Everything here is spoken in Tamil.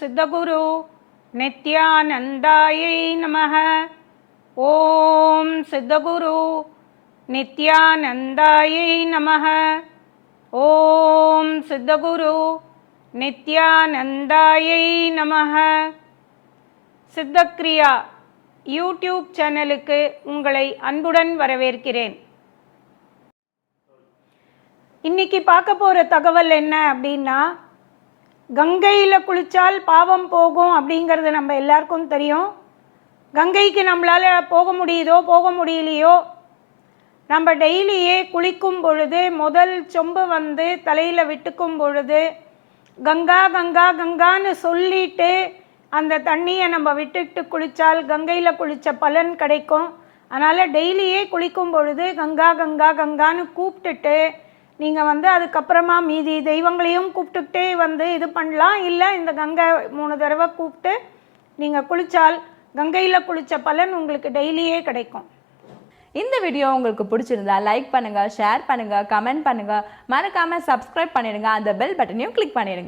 சித்தகுரு நித்யானந்தாயை நமः. ஓம் சித்தகுரு நித்யானந்தாயை நமः. ஓம் சித்தகுரு நித்யானந்தாயை நமः. சித்தக்ரியா யூடியூப் சேனலுக்கு உங்களை அன்புடன் வரவேற்கிறேன். இன்னைக்கு பார்க்க போகிற தகவல் என்ன அப்படின்னா, கங்கையில் குளித்தால் பாவம் போகும் அப்படிங்கிறது நம்ம எல்லாருக்கும் தெரியும். கங்கைக்கு நம்மளால் போக முடியுதோ போக முடியலையோ, நம்ம டெய்லியே குளிக்கும் பொழுது முதல் சொம்பு தலையில் விட்டுக்கும் பொழுது கங்கா கங்கா கங்கான்னு சொல்லிட்டு அந்த தண்ணியை நம்ம விட்டுட்டு குளித்தால் கங்கையில் குளித்த பலன் கிடைக்கும். அதனால் டெய்லியே குளிக்கும் பொழுது கங்கா கங்கா கங்கான்னு கூப்பிட்டுட்டு நீங்கள் அதுக்கப்புறமா மீதி தெய்வங்களையும் கூப்பிட்டுக்கிட்டே இது பண்ணலாம். இல்லை இந்த கங்கை 3 தடவை கூப்பிட்டு நீங்கள் குளித்தால் கங்கையில் குளித்த பலன் உங்களுக்கு டெய்லியே கிடைக்கும். இந்த வீடியோ உங்களுக்கு பிடிச்சிருந்தா லைக் பண்ணுங்கள், ஷேர் பண்ணுங்கள், கமெண்ட் பண்ணுங்கள், மறக்காமல் சப்ஸ்கிரைப் பண்ணிடுங்க, அந்த பெல் பட்டனையும் கிளிக் பண்ணிடுங்க.